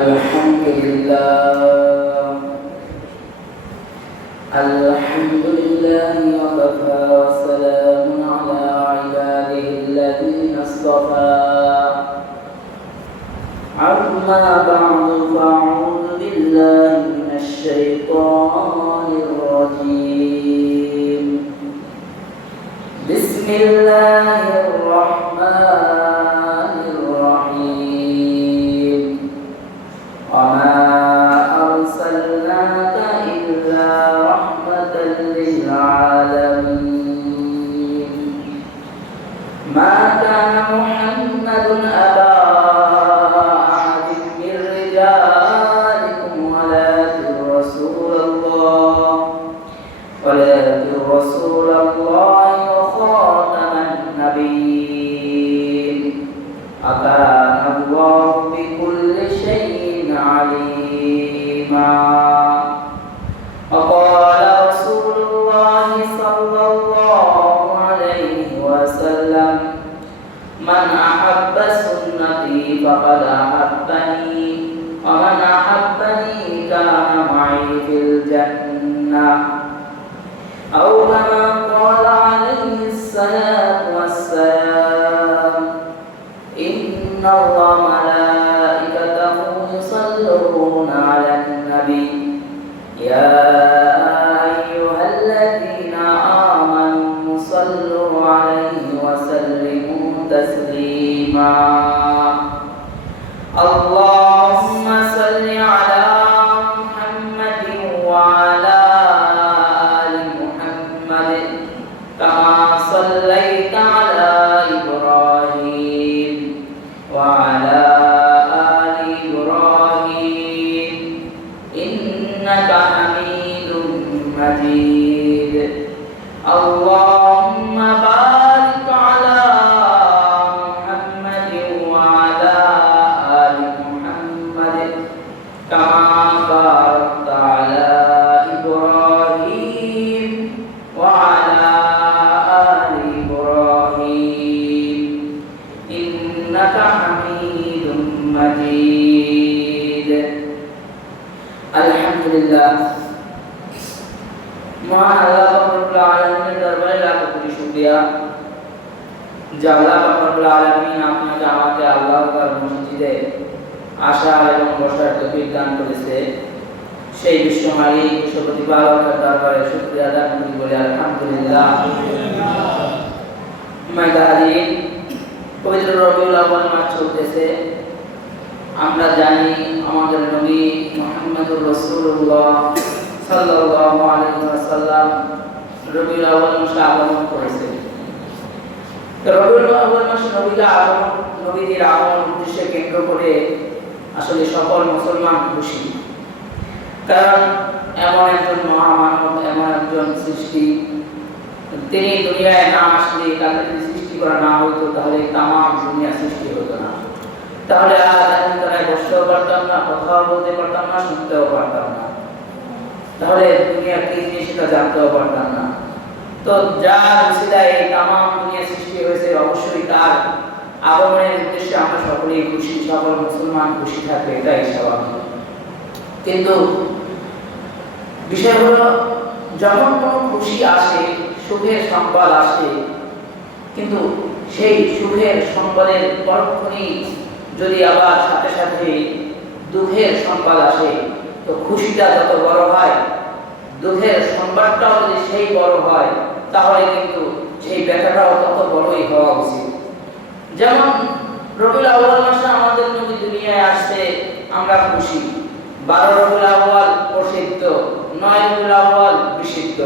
الحمد لله وكفى وسلام على عباده الذين اصطفى أما بعد فأعوذ بالله من الشيطان الرجيم بسم الله الرحمن الرحيم وما أرسلناك إلا رحمة للعالمين ما كان محمد أبا أحد من رجالكم ولكن رسول الله وخاتم النبيين وكان الله بكل شيء عليما وقال رسول الله صلى الله عليه وسلم من أحب سنتي فقد أحبني ومن أحبني كان معي في الجنة أو كما قال عليه الصلاة والسلام إن الله ملائكته يصلون على النبي يا أيها الذين آمنوا صلوا عليه وسلموا تسليما اللهم صل على محمد وعلى آل محمد كما صليت على إبراهيم وعلى آل إبراهيم إنك حميد مجيد اللهم بارك على محمد وعلى آل محمد كما باركت على إبراهيم وعلى آل إبراهيم إنك حميد مجيد আলহামদুলিল্লাহ মহান আল্লাহ রব্বুল আলামিনের দরবারে লাখ কোটি শুকরিয়া যে আল্লাহ রব্বুল আলামিন আপনাকে আমাকে আল্লাহর মসজিদে আসা এবং বসার তৌফিক দান করেছে সেই বিশ্ব মালিক বিশ্ব প্রতিপালকের দরবারে শুকরিয়া আদায় করি বলে আলহামদুলিল্লাহ মাইদাহাদিন পবিত্র রবিউল আউয়াল মাস চলতেছে আমরা জানি আমাদের নবী মুহাম্মদুর রাসূলুল্লাহ সাল্লাল্লাহু আলাইহি ওয়াসাল্লাম রবিউল আউয়াল মাসে আগমন করেছেন। তো রবিউল আউয়াল মাসে নবীদের আগমন উদ্দেশ্যে কেন্দ্র করে আসলে সকল মুসলমান খুশি, কারণ এমন একজন মহামানব, এমন একজন সৃষ্টি, তিনি দুনিয়ায় না আসলে, তাকে যদি সৃষ্টি করা না হতো তাহলে তামাম দুনিয়া সৃষ্টি হতো না। তাহলে আজ আমি তারাই বসতেও পারতাম না, কথাও বলতে পারতাম না, শুনতেও পারতাম না, তাহলে দুনিয়া কি জিনিস সেটা জানতেও পারতাম না। তো যার উসিলায় এই তামাম দুনিয়া সৃষ্টি হয়েছে, অবশ্যই তার আগমনের উদ্দেশ্যে আমরা সকলেই খুশি, সকল মুসলমান খুশি থাকবে, এটাই স্বাভাবিক। কিন্তু বিষয় হলো, যখন কোনো খুশি আসে, সুখের সংবাদ আসে, কিন্তু সেই সুখের সংবাদের পরক্ষণেই যদি আবার সাথে সাথে দুঃখের সংবাদ আসে, তো খুশিটা যত বড় হয়, দুঃখের সংবাদটাও যদি সেই বড় হয়, তাহলে কিন্তু সেই ব্যথাটাও তত বড়ই হওয়া উচিত। যেমন রবিউল আউয়াল মাসে আমাদের নবী দুনিয়ায় আসছে, আমরা খুশি। 12 রবিউল আউয়াল প্রসিদ্ধ, 9 রবিউল আউয়াল বিশুদ্ধ,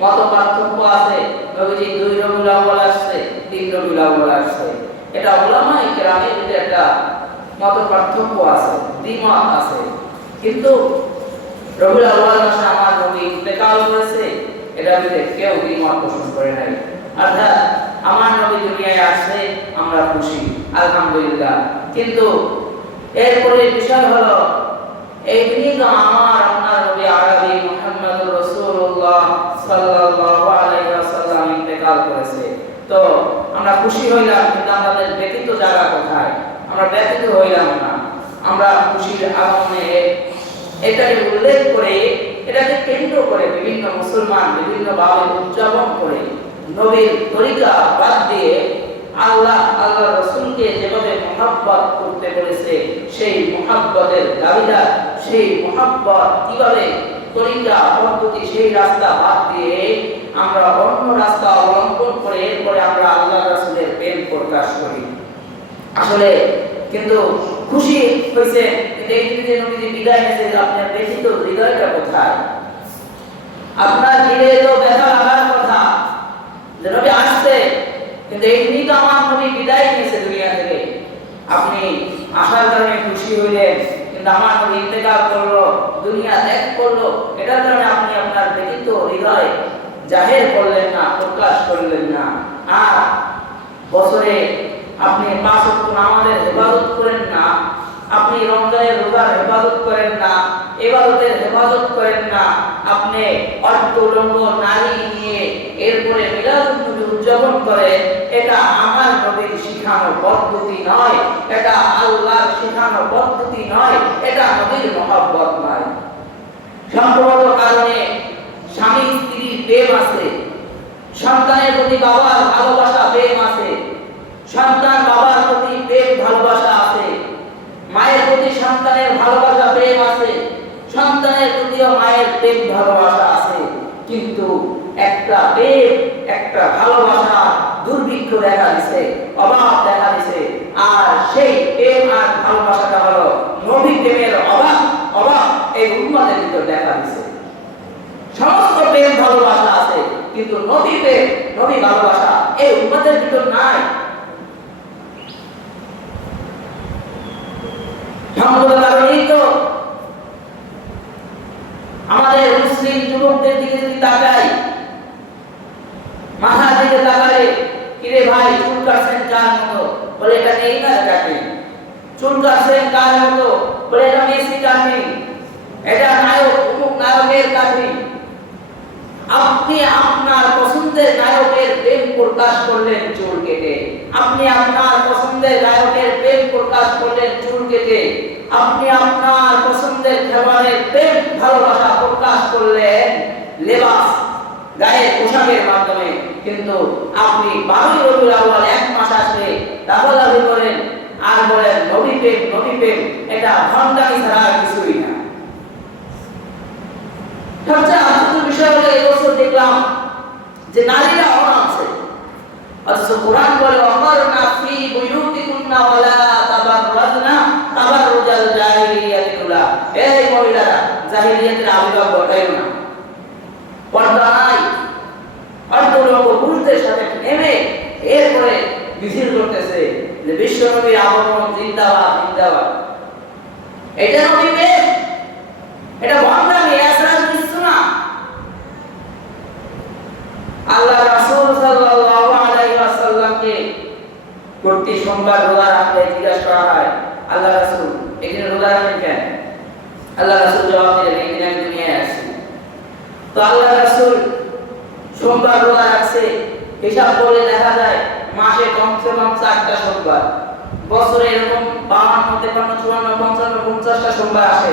মত পার্থক্য আছে। নবীজি 2 রবিউল আউয়াল আসছে, 3 রবিউল আউয়াল আসছে, এটা উলামায়ে কেরামের মধ্যে একটা মত পার্থক্য আছে, দ্বিমত আছে। কিন্তু রবিউল আউয়াল মাসে আমার নবী ইন্তেকাল করেছে, এটা মধ্যে কেউ দ্বিমত পোষণ করে নাই। অর্থাৎ আমার নবী দুনিয়ায় আসছে, আমরা খুশি, আলহামদুলিল্লাহ। কিন্তু এরপরে বিষয় হলো, এই দিনই তো আমার আপনার নবী আরবি মুহাম্মদুর রাসূলুল্লাহ সাল্লাল্লাহু আলাইহি ওয়াসাল্লাম ইন্তেকাল করেছে। তো আমরা খুশি হইলাম, কিন্তু আমাদের ব্যতীত জায়গা কোথায়? আমরা ব্যতীত হইলাম না। আমরা খুশির আগমনে এটাকে উল্লেখ করে এটাকে কেন্দ্র করে বিভিন্ন মুসলমান বিভিন্নভাবে উদযাপন করে নবীর তরিকা বাদ দিয়ে আল্লাহ রাসূলকে যেভাবে মুহাব্বত করতে বলেছে সেই মুহাব্বতের দাবিদার, সেই মুহাব্বত কিভাবে তরিকা পদ্ধতি সেই রাস্তা বাদ দিয়ে আমরা অন্য রাস্তা অবলম্বন করে এরপরে আমরা আল্লাহ রাসূলের প্রেম প্রকাশ করি। আসলে কিন্তু খুশি হয়েছে এই যে নবীজি বিদায় নিয়েছে, আপনার ব্যথিত হৃদয়টা কোথায়? আপনার হৃদয়ে তো ব্যথা লাগার কথা যে নবী আসছে, কিন্তু এই দিনই তো আমার নবী বিদায় নিয়েছে দুনিয়া থেকে। আপনি আসার কারণে খুশি হইলেন, কিন্তু আমার নবী ইন্তেকাল করলো, দুনিয়া ত্যাগ করলো, এটার কারণে আপনি আপনার ব্যথিত হৃদয় জাহের করলেন না, প্রকাশ করলেন না। আর বছরে আপনি 5 ওয়াক্ত নামাজের হেফাজত করেন না, আপনি রমজানের রোজার হেফাজত করেন না, ইবাদতের হেফাজত করেন না, আপনি অর্থলঙ্গ নারী নিয়ে এরপরে মিলাদুন নবী উদযাপন করেন, এটা আমার নবীর শিখানো পদ্ধতি নয়, এটা আল্লাহর শিখানো পদ্ধতি নয়, এটা নবীর মহব্বত নয়। সম্ভবত কারণে স্বামী স্ত্রীর প্রেম আছে, সন্তানের প্রতি বাবার ভালোবাসা প্রেম আছে, সন্তান বাবার প্রতি প্রেম ভালোবাসা আছে, মায়ের প্রতি সন্তানের ভালোবাসা প্রেম আছে, সন্তানের প্রতিও মায়ের প্রেম ভালোবাসা আছে, কিন্তু একটা প্রেম একটা ভালোবাসা দুর্ভিক্ষ দেখা দিছে, অভাব দেখা দিছে। আর সেই প্রেম আর ভালোবাসাটা হলো নবী প্রেমের অভাব এই উম্মতের ভিতর দেখা দিছে। সমস্ত প্রেম ভালোবাসা আছে, কিন্তু নবী প্রেম নবী ভালোবাসা এই উম্মতের ভিতর নাই। কারণেই তো আমাদের মুসলিম যুবকদের দিকে যদি তাকাই, মাথার দিকে তাকালে, কিরে ভাই চুল কাটছেন কার মতো, বলে এটা নেই না কাটে, চুল কাটছেন কার মতো, বলে এটা মেসি কাটে, এটা নায়ক অমুক নায়কের কাটে। আপনি আপনার পছন্দের নায়কের প্রেম প্রকাশ করলেন চুল কেটে, আপনি আপনার পছন্দের নায়কের প্রেম প্রকাশ করলেন চুল কেটে, আপনি আপনার পছন্দের খেলোয়াড়ের প্রেম ভালোবাসা প্রকাশ করলেন লেবাস গায়ে পোশাকের মাধ্যমে, কিন্তু আপনি 12 রবিউল আউয়াল 1 মাস আসলে দাবাদাবি করেন আর বলেন নবী প্রেম, এটা ভণ্ডামি ছাড়া কিছুই না। সবচেয়ে আশ্চর্য বিষয় হলো এই বছর দেখলাম যে নারীরা অনাম আছে, অথচ কোরআন বলে অমরনা ফি বুয়ুতিকুন্না ওয়ালা তাবাররাজনা তাবাররুজাল জাহিলিয়াতিকুলা। এই মহিলারা জাহিলিয়াতের আবির্ভাব ঘটাইও না, পর্দা নাই, অর্ধলঙ্গ পুরুষদের সাথে নেমে এরপরে মিছিল করতেছে যে বিশ্ব নবীর আগমন জিন্দাবাদ জিন্দাবাদ। এটা নবী প্রেম, এটা ভণ্ডামি, এছাড়া কিছু না। আল্লাহ রাসূল সাল্লাল্লাহু আলাইহি ওয়াসাল্লামকে প্রতি সোমবার রোজা রাখতে জিজ্ঞাসা করা হয়, আল্লাহ রাসূল এখানে রোজা রাখেন কেন? আল্লাহ রাসূল জবাব দিলেন, এখানে আমি দুনিয়ায় আসছি। তো আল্লাহ রাসূল সোমবার রোজা রাখছে, হিসাব করে দেখা যায় মাসে কমসে কম 4টা সোমবার, বছরে এরকম 52, 53, 54, 55, 50টা সোমবার আসে।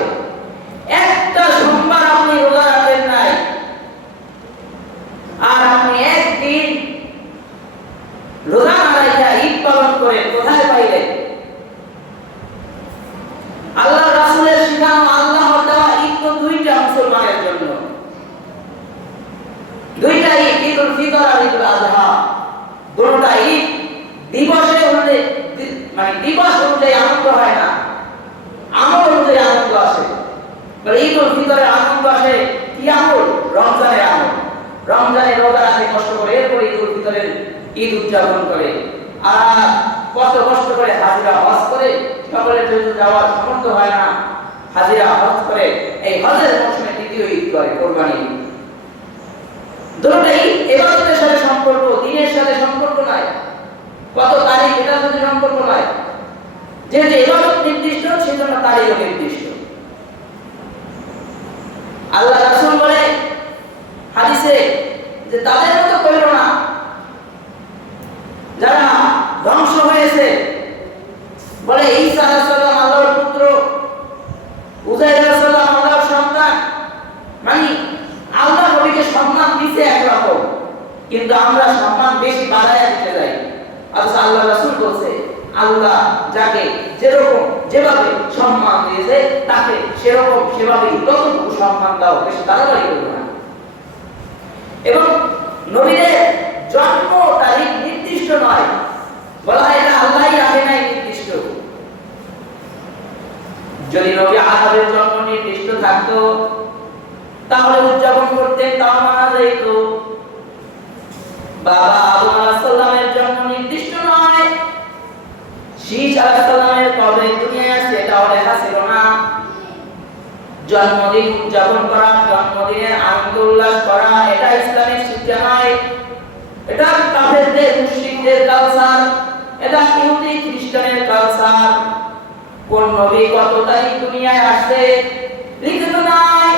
একটা সোমবার আপনি রোজা রাখেন নাই, আর আপনি একদিন রোজা না রেখে ঈদ পালন করে কোথায় পাইলেন? আল্লাহ রাসূলের শিখানো আল্লাহর দেওয়া ঈদ তো 2টা মুসলমানের জন্য, 2টা ঈদ, ঈদুল ফিতর আর ঈদুল আযহা। দুটোটা ঈদ দিবসে হলে মানে দিবস অনুযায়ী আনন্দ হয় না, আমল অনুযায়ী আনন্দ আসে। বলে ঈদুল ফিতরের আনন্দ আসে কি আমল? রমজানের আমল। রমজানে রোজা রাখে কষ্ট করে, এরপর ঈদুল ফিতরের ঈদ উদযাপন করে। আর কত কষ্ট করে হাজিরা হজ করে, সকলের জন্য যাওয়ার সামর্থ্য হয় না, হাজিরা হজ করে এই হজের মৌসুমে দ্বিতীয় ঈদ করে কোরবানি। দুটোটাই ইবাদতের সাথে সম্পর্ক, দিনের সাথে সম্পর্ক নয়, কত তারিখ এটার সাথে সম্পর্ক নয়। যেহেতু ইবাদত নির্দিষ্ট, সেজন্য তারিখও নির্দিষ্ট। আল্লাহ রাসূল বলে হাদিসে যে তাদের মতো কইরো না যারা ধ্বংস হয়েছে। বলে ঈসা আলাইহিস সালাম আল্লাহর পুত্র, উযাইর আলাইহিস সালাম আল্লাহর সন্তান, মানে আল্লাহ নবীকে সম্মান দিতে একরকম, কিন্তু আমরা সম্মান বেশি বাড়ায় দিতে যাই। অথচ আল্লাহ রাসূল বলছে আল্লাহ যাকে যেরকম যেভাবে সম্মান দিয়েছে তাকে সেরকম সেভাবেই ততটুকু সম্মান দাও, বেশি বাড়াবাড়ি করবে না। এবং নবীদের জন্ম তারিখ নির্দিষ্ট নয়, বলা হয় এটা আল্লাহই রাখে নাই নির্দিষ্ট। যদি নবী আদমের জন্ম নির্দিষ্ট থাকতো তাহলে উদযাপন করতেন, তাও মানা যেত। বাবা আদম আলাইহিস সালামের জন্ম নির্দিষ্ট নয়, শীষ আলাইহিস সালামের কবে দুনিয়ায় আসছে এটাও লেখা ছিল না। জন্মদিন উদযাপন করা, জন্মদিনে আনন্দ উল্লাস করা এটা ইসলামের শিক্ষা নয়, এটা কাফেরদের মুশরিকদের কালচার, এটা ইহুদি খ্রিস্টানের কালচার। কোন নবী কত তারিখ দুনিয়ায় আসছে লিখিত নাই।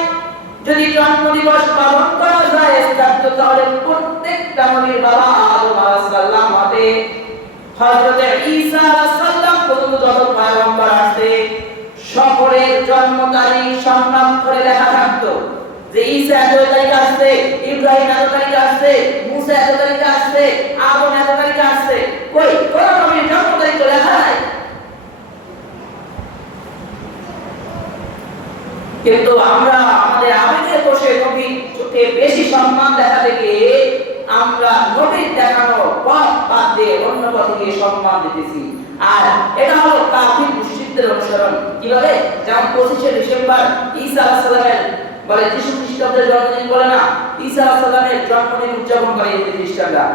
যদি জন্মদিবস পালন করা যায় তাহলে প্রত্যেকটা নবীর বাবা আদম আলাইহিস সালাম হতে হযরত ঈসা আলাইহিস সালাম পর্যন্ত যত পয়গম্বর আসছে সকলের জন্ম তারিখ সংখ্যাম করে লেখা থাকতো, যে ঈসা এত তারিখে আসছে, ইব্রাহিম এত তারিখে আসছে, মুসা এত তারিখে আসছে, আদম এত তারিখে আসছে। কই কোন নবীর জন্ম তারিখ তো লেখা নাই। কিন্তু আমরা আমাদের আবেগে বসে নবীর চোখে বেশি সম্মান দেখাতে গিয়ে আমরা নবীর দেখানো পথ বাদ দিয়ে অন্য পথে গিয়ে সম্মান দিতেছি। আর এটা হলো কাফির মুশরিকদের অনুসরণ। কিভাবে? যেমন 25শে ডিসেম্বর ঈসা আলাইহিস সালামের বলে যিশু খ্রিস্টের জন্মদিন বলে না, ঈসা আলাইহিস সালামের জন্মদিন উদযাপন করে ইহুদি খ্রিস্টানরা।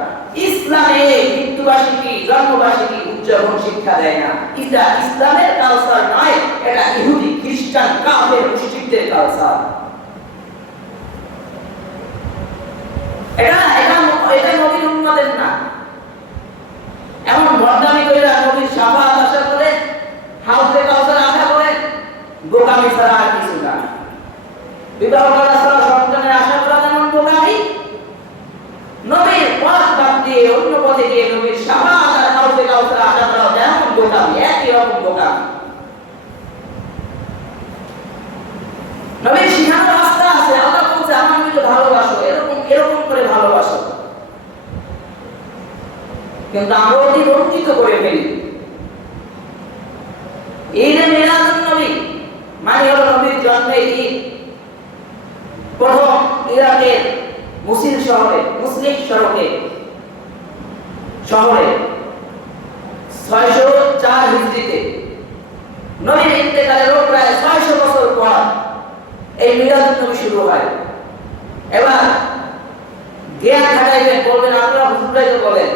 ইসলামে মৃত্যুবার্ষিকী জন্মবার্ষিকী উদযাপন শিক্ষা দেয় না। এটা ইসলামের কালচার নয়, এটা ইহুদি খ্রিস্টান কাফের মুশরিকদের কালচার। এটা এটা এটা নবীর উম্মতের না। এমন বদনামি কইরা নবীর শাফাআত আশা করে, হাউজে কাউসার আশা করে, বোকামি ছাড়া আর কিছু না। বিবাহ করা ছাড়া সন্তানের আশা করা যেমন বোকামি, নবীর পথ বাদ দিয়ে অন্য পথে গিয়ে নবীর শাফাআত আর হাউজে কাউসার আশা করা যেমন বোকামি, একই রকম বোকামি। নবীর শিখানো রাস্তা আছে, আল্লাহ বলছে আমার নবীকে ভালোবাসো, এরকম এরকম করে ভালোবাসো। কিন্তু আমরা অতিরঞ্জিত করে ফেলি। ঈদে মিলাদুন নবী মানে হলো নবীর জন্মের ঈদ। প্রথম ইরাকের মুসলিম শহরে শহরে 604 হিজরিতে নবীর ইন্তেকালের প্রায় 600 বছর পর এই মিলাদুন নবী শুরু হয়। এবার জ্ঞান খাটাইবেন, বলবেন আপনারা হুজুরাই তো বলেন,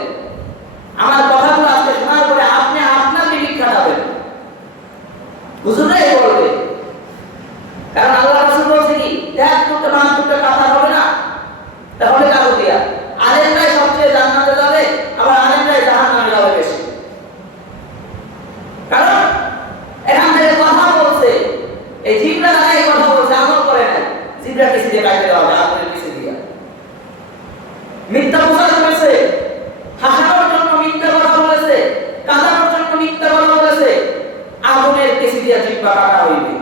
আমার কথাগুলো আজকে শোনার পরে আপনি আপনার বিবেক খাটাবেন, হুজুরাই বলবে। কারণ আল্লাহ রাসূল বলছে কি 73টা কথা হবে না, তাহলে কারো দিয়া আলেমরাই সবচেয়ে জান্নাতে যাবে, আবার আলেমরাই জাহান্নামে যাবে বেশি। কারণ এখান থেকে কথা বলছে, এই জিবরা দ্বারাই কথা বলছে, আমল করে না। জিবরা কিছু দিয়ে কাটতে দেওয়া যায়, আমলের কিছু দিয়া মিথ্যা প্রচার করেছে, হাসানোর জন্য মিথ্যা কথা বলেছে, কাঁদানোর জন্য মিথ্যা কথা বলেছে, আগুনের কেসি দিয়া জিহ্বা কাটা হইবে।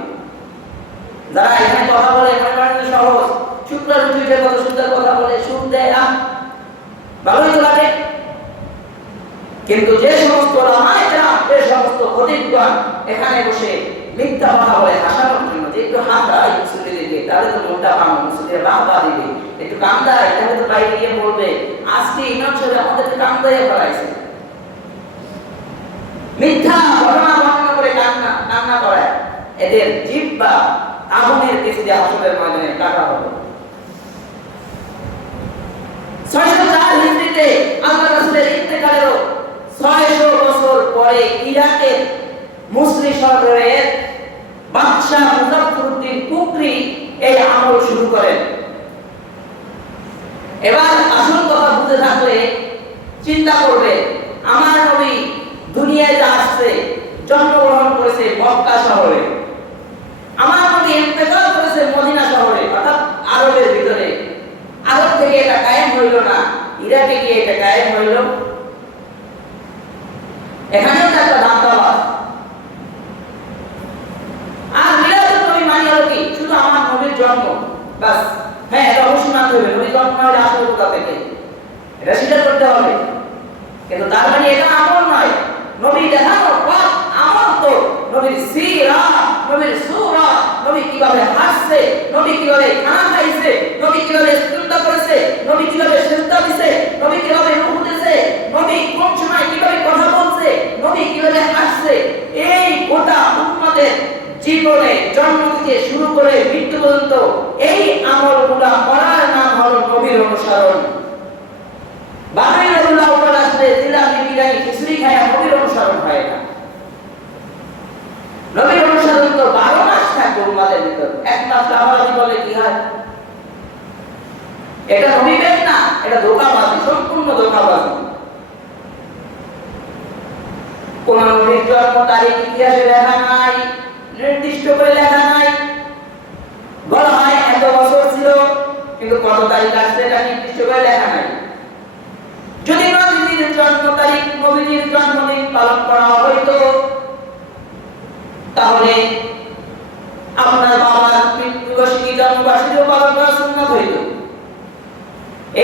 যারা এখানে কথা বলে মনে করেন সহজ, শুক্রার উঠে কত সুন্দর কথা বলে, সুখ দেয়, ভালোই তো লাগে। কিন্তু যে সমস্ত ওলামায়েরা, যে সমস্ত খতিবগণ এখানে বসে মিথ্যা কথা বলে হাসানোর জন্য, যে একটু হাসায় মুসলিমদেরকে, তাহলে তো মনটা পাবো, মুসলিমরা বাহবা দিবে, একটু কান্দায়, তাহলে তো বাইরে গিয়ে বলবে আজকে ইমাম সাহেব আমাদেরকে কান্দায় ফেলাইছে। মিথ্যা ঘটনা বর্ণনা করে কান্না করায় এদের জিহ্বা আগুনের কেসি দিয়ে হাসরের ময়দানে কাটা হবে। 604 হিজরিতে আল্লাহ রাসূলের ইন্তেকালের 600 বছর পরে ইরাকের মুসলিম শহরের বাদশা মুজাফফরউদ্দিন কুকরি এই আমল শুরু করেন। এবার আসল কথা বুঝে থাকলে চিন্তা করবে, আমার নবী দুনিয়ায় আসছে, জন্মগ্রহণ করেছে মক্কা শহরে, আমার নবী ইন্তেকাল করেছে মদিনা শহরে, অর্থাৎ আরবের ভিতরে। আরব থেকে এটা কায়েম হইল না, ইরাকে গিয়ে এটা কায়েম হইল। এখানেও একটা ধান্দাবাদ। আর মিলাদুন নবী মানে বাস। হ্যাঁ, এটা অবশ্যই মানতে হবে, নবী জন্ম হলে আসলে কোথা থেকে, এটা স্বীকার করতে হবে। কিন্তু তার মানে এটা আমল নয়। নবী দেখানো পথ আমল তো, নবীর সিরাত, নবীর সূরা, নবী কিভাবে হাসছে, নবী কিভাবে খানা খাইছে, নবী কিভাবে ইস্তিনজা করেছে, নবী কিভাবে সিজদা দিছে, নবী কিভাবে রুকু দিছে, নবী কোন সময় কিভাবে কথা বলছে, নবী কিভাবে হাসছে, এই গোটা উম্মতের জীবনে জন্ম থেকে শুরু করে মৃত্যু পর্যন্ত এই আমলগুলো করার নাম হলো নবীর অনুসরণ। বাঙালি রবিউল আউয়াল আসলে জিলাপি বিরিয়ানি খিচুড়ি খায় নবীর অনুসরণ হয় না। নবীর অনুসরণ তো 12 মাস থাকবে উম্মতের ভিতর, এক মাস লাফালাফি করলে কি হয়? এটা নবী বেদ না, এটা ধোঁকাবাজি, সম্পূর্ণ ধোঁকাবাজি। কোন নবীর জন্ম তারিখ ইতিহাসে লেখা নাই, নির্দিষ্ট করে লেখা নাই। বলা হয় এত বছর ছিল, কিন্তু কত তারিখ আসছে এটা নির্দিষ্ট করে লেখা নাই। যদি নবীর জন্ম তারিখ, নবীর জন্মদিন পালন করা হইতো, তাহলে আপনার বাবার মৃত্যুবার্ষিকী, জন্মবার্ষিকীও পালন করা সুন্নাত হইতো।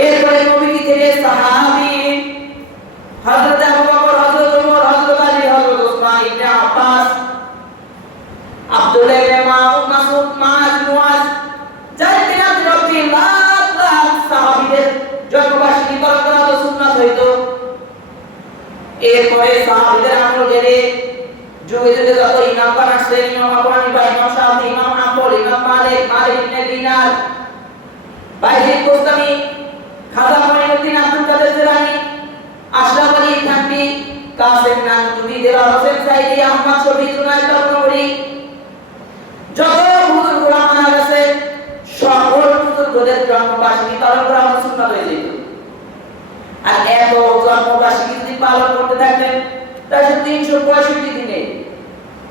এরপরে নবী থেকে সাহাবী হযরত আবু বকর, হযরত ওমর, হযরত আলী, হযরত ওসমান ইবনে আব্বাস, আব্দুল্লাহ ইবনে মাসউদ, মাআজ, মুআজ, যারা তিনার রব্বি লাখ লাখ সাহাবীদের জন্মবার্ষিকী পালন করা তো সুন্নাত হইতো। এরপরে সাহাবীদের আমল গেলে যুগে যুগে যত ইমাম বানাচ্ছে, ইমাম আবু হানিফা, ইমাম শাফি, ইমাম হাম্বল, ইমাম মালিক, মালিক ইবনে দিনার, বাইজিদ গোস্তামি, খাজা মঈনুদ্দিন আব্দুল কাদের জিলানী, আশরাফ আলী থানভী, কাসেম নানতুবি, দেওয়ার হোসেন সাইদি, আহমদ শফি, জুনায়েদ বাগনগরী, যত বুজুর্গরা মারা গেছে, সকল বুজুর্গদের জন্মবার্ষিকী পালন করা সুন্নাত হয়ে যেত। আর এত জন্মবার্ষিকী যদি পালন করতে থাকতেন, তাহলে 365 দিনে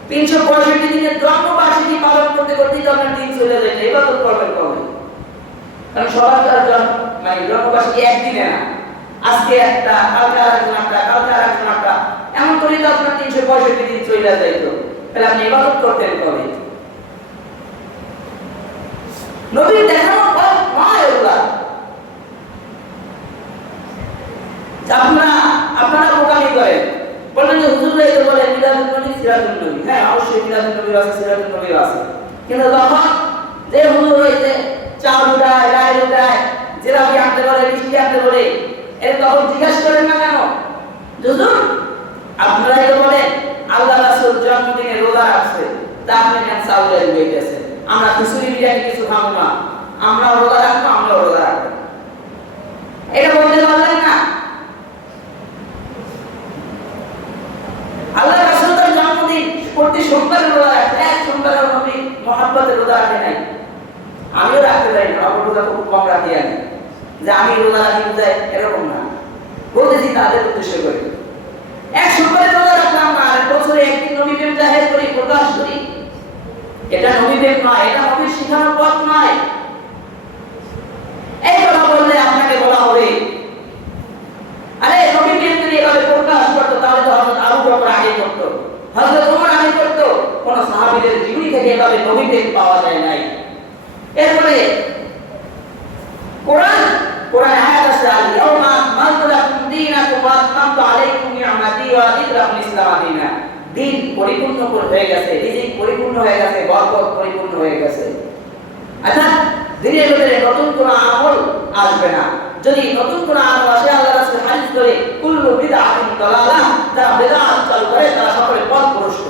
365 দিনের জন্মবার্ষিকী পালন করতে করতেই তো আপনার দিন চলে যায়। ইবাদত করবেন কবে? কারণ সবার মানে জন্মবার্ষিকী একদিনে না, আজকে একটা, কালকে আরেকজন একটা, কালকে আরেকজন একটা, এমন করে তো আপনার 365 দিন চলে যাইত। তাহলে আপনি ইবাদত করতেন কবে? নবীর দেখানো পথ নয় ওগুলা। আপনারা বোকামি করেন, বলেন যে হুজুর এই তো বলে মিলাদুন নবী, সিরাতুন নবী। হ্যাঁ, অবশ্যই মিলাদুন নবী আছে, সিরাতুন নবী আছে, কিন্তু তখন যে হুজুর হইতে চাউল উঠায়, ডাল উঠায়, জিলাপি আনতে বলে, মিষ্টি আনতে বলে, এর তখন জিজ্ঞাসা করেন না কেন? হুজুর আপনারাই তো বলেন আল্লাহ রাসূল জন্মদিনে রোজা রাখছে, তা আপনি কেন চাউলের বইতেছেন? আমরা খিচুড়ি বিরিয়ানি কিছু খাবো না, আমরা রোজা রাখবো, আমরা রোজা রাখবো, এটা বলতে পারলেন না? আল্লাহ রাসূল তার জন্মদিন প্রতি সোমবারে রোজা রাখতেন, এক সোমবারের নবী মুহাব্বতে রোজা রাখে নাই। আমিও রাখতে পারি না, আমার রোজা খুব কম রাখি আমি, যে আমি রোজা রাখি বুঝাই এরকম না, বলতেছি তাদের উদ্দেশ্য করে। এক সোমবারে রোজা রাখলাম না, আর বছরে একদিন নবী প্রেম জাহের করি, প্রকাশ করি, এটা নবী প্রেম নয়, এটা নবীর শিখানোর পথ নয়। এই কথা বললে আপনাকে বলা হবে আরে নবী প্রেম যদি এভাবে প্রকাশ করতো, তাহলে তো হযরত আবু বকর আগে করতো, হযরত ওমর আগে করতো, কোন সাহাবীদের জীবনী থেকে এভাবে নবী প্রেম পাওয়া যায় নাই। এরপরে কোরআন আয়াত আছে, আল-ইয়াউমা আকমালতু লাকুম দীনাকুম ওয়া আতমামতু আলাইকুম নি'মাতি ওয়া রাদিতু লাকুমুল ইসলাম দীনা। দিন পরিপূর্ণ হয়ে গেছে, রিজিক পরিপূর্ণ হয়ে গেছে, বরকত পরিপূর্ণ হয়ে গেছে। অর্থাৎ দিনের ভিতরে নতুন কোনো আমল আসবে না। যদি নতুন কোনো আমল আসে, আল্লাহ রাসূল হাদিস করে কুল্লু বিদআতিন দালালাহ, যারা বিদআত চালু করে তারা সকলে পথভ্রষ্ট।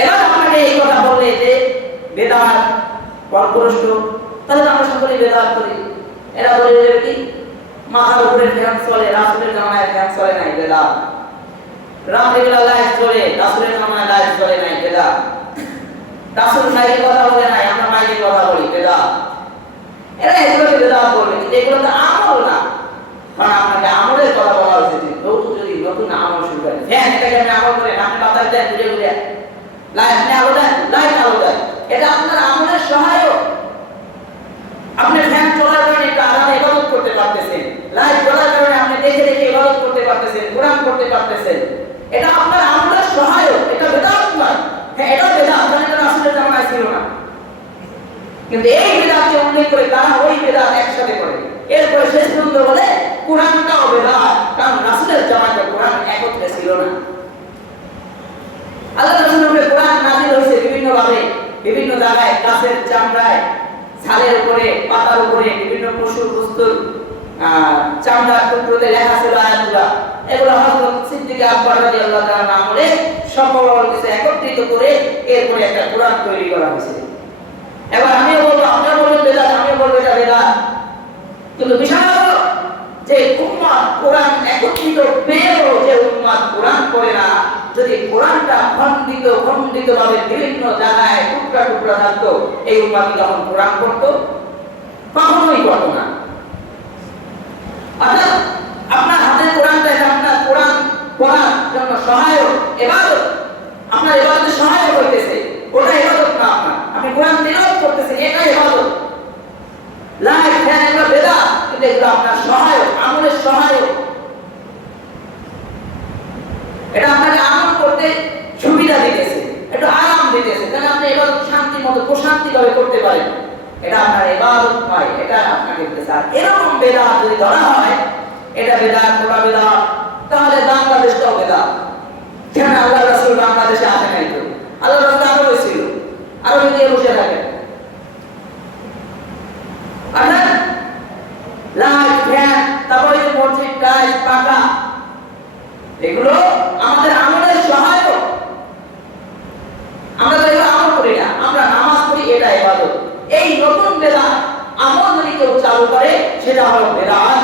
এবার আমাকে এই কথা বললে যে বিদআত পথভ্রষ্ট, তাহলে আমরা সকলে বিদআত করি। এরা বলে কি মাথার উপরে ফ্যান চলে, রাসূলের জামানায় ফ্যান চলে নাই, বিদআত। রাতের বেলা লাইট জ্বলে, রাসূলের জামানায় লাইট জ্বলে নাই, বিদআত। রাসূল মাইকে কথা বলে নাই, আমরা মাইকে কথা বলি, বিদআত। এরা এগুলোকে বিদআত বলবে, কিন্তু এগুলো তো আমল না। কারণ আপনাকে আমলের কথা বলা হয়েছে, যদি নতুন আমল শুরু করেন, ফ্যান এটাকে আপনি আমল করেন, আপনি বাতাস দেন ঘুরে ঘুরে, লাইট আপনি আলো দেন, লাইট আলো দেন, এটা আপনার আমলের সহায়ক। আপনি ফ্যান চলার কারণে একটু আলাদা ইবাদত করতে পারতেছেন, লাইট জ্বলার কারণে আপনি দেখে দেখে ইবাদত করতে পারতেছেন, কোরআন পড়তে পারতেছেন, এটা আপনার আমলের সহায়ক, এটা বিদআত নয়। হ্যাঁ, এটা বিদআত, কারণ এটা রাসূলের জামানায় ছিল না। কিন্তু এই বেদাতকে উল্লেখ করে তারা ওই বেদাত একসাথে করে। এরপরে শেষ পর্যন্ত বলে কোরআনটাও বেদাত, কারণ রাসূলের জামানায় কোরআন একত্রে ছিল না। আল্লাহ রাসূলের কোরআন নাযিল হয়েছে বিভিন্ন ভাবে, বিভিন্ন জায়গায়, গাছের চামড়ায়, ছালের উপরে, পাতার উপরে, বিভিন্ন পশুর বস্তুর চামড়ার টুকরোতে লেখা ছিল আয়াতগুলো। এগুলো হযরত সিদ্দিক আকবর রাদিয়াল্লাহু তাআলা আমলে সকল কিছু একত্রিত করে এরপরে একটা কোরআন তৈরি করা হয়েছে। এবার আমিও বলবো, আপনিও বলবেন বেদাত, আমিও বলবো এটা বেদাত। কিন্তু বিষয় হলো যে উম্মাহ কোরআন একত্রিত পেয়েও যে উম্মাহ কোরআন পড়ে না, যদি কোরআনটা খণ্ডিত খণ্ডিত ভাবে বিভিন্ন জায়গায় টুকরা টুকরা থাকতো, এই উম্মাহ কি তখন কোরআন পড়তো? কখনোই পড়তো না। অর্থাৎ আপনার হাতে কোরআনটা, এটা আপনার কোরআন পড়ার জন্য সহায়ক ইবাদত, আপনার ইবাদতে সহায়ক হইতেছে, ওটা ইবাদত না। আপনি কোরআন তিলাওয়াত করতেছেন, এটা ইবাদত। লা ইলাহা ইল্লাল্লাহ বেদাত, কিন্তু এগুলো আপনার সহায়ক, আমলের সহায়ক। এটা আপনাকে আমল করতে সুবিধা দিতেছে, একটু আরাম দিতেছে, তাহলে আপনি ইবাদত শান্তি মতো প্রশান্তি ভাবে করতে পারেন। এটা আপনার ইবাদত হয়, এটা আপনাকে দিতেছে। আর এরকম বেদাত যদি ধরা হয়, এটা বেদাত, ওটা বেদাত, তাহলে বাংলাদেশটাও বেদাত। কেন আল্লাহ রাসূল বাংলাদেশে আসে নাই? তো আল্লাহ রাসূল আরবে ছিল, আরবে গিয়ে বসে থাকেন। অর্থাৎ লাইট, ফ্যান, তারপরে মসজিদ, টাইলস, পাকা, এগুলো আমাদের আমলের সহায়ক। আমরা তো এগুলো আমল করি না, আমরা নামাজ পড়ি, এটা ইবাদত। এই নতুন বেদাত আমল যদি কেউ চালু করে, সেটা হলো বেদাত।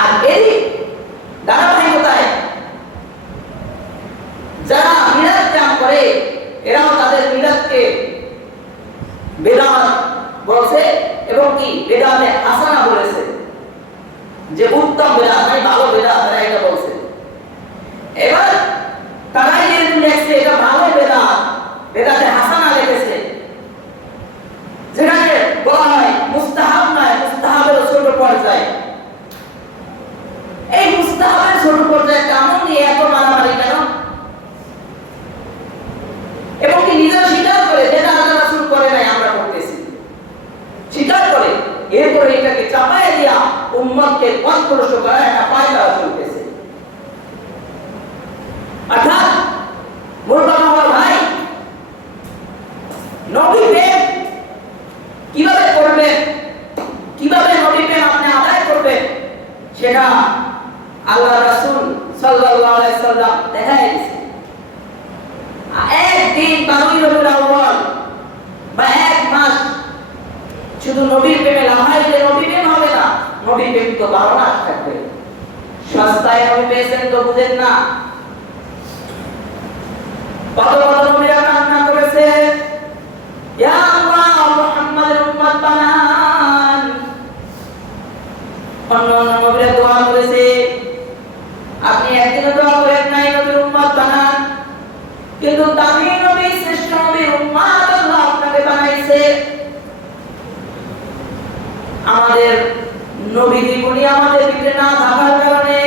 আর এই ধারাবাহিকতায় যারা মিলাদ কাম করে, এরাও তাদের মিলাদকে বেদাত বলছে, এবং কি বেদাতে হাসানা বলেছে, যে উত্তম বেদাত, মানে ভালো বেদাত, তারা এটা বলছে। এবার তারাই যেহেতু লেখছে এটা ভালো বেদাত, বেদাতে হাসানা লিখেছে, যেটাকে বলা হয় মুস্তাহাব নয়, মুস্তাহাবের ছোট পর্যায়ে। এই মুস্তাহাবের ছোট পর্যায়ে কেমন নিয়ে এত মারামারি কেন? এবং কি নিজেরা স্বীকার করে যেটা আল্লাহ রাসূল করে নাই আমরা করতেছি, স্বীকার করে এরপরে এটাকে চাপায় দিয়া উম্মতকে পথভ্রষ্ট করার একটা পায়রা চলতেছে। অর্থাৎ মূল কথা হলো ভাই, নবী প্রেম কিভাবে করবেন, কিভাবে নবী প্রেম আপনি আদায় করবেন, সেটা আল্লাহ রাসূল সাল্লাল্লাহু আলাইহি সাল্লাম দেখায় দিয়েছে। একদিন 12 রবিউল আউয়াল বা এক মাস শুধু নবীর প্রেমে লাফাইলে নবী প্রেম হবে না, নবী প্রেম তো 12 মাস থাকবে। সস্তায় নবী পেয়েছেন তো বুঝেন না? কত কত নবীরা কান্না করেছে, ইয়া আল্লাহ মুহাম্মাদের উম্মত বানান। অন্যান্য নবীরা দোয়া করেছে, আপনি একদিনও দোয়া করেন নাই নবীর উম্মত বানান। কিন্তু দামি নবী, শ্রেষ্ঠ নবীর উম্মত আল্লাহ আপনাকে বানাইছে। আমাদের নবী জীবনী আমাদের ভিতরে না থাকার কারণে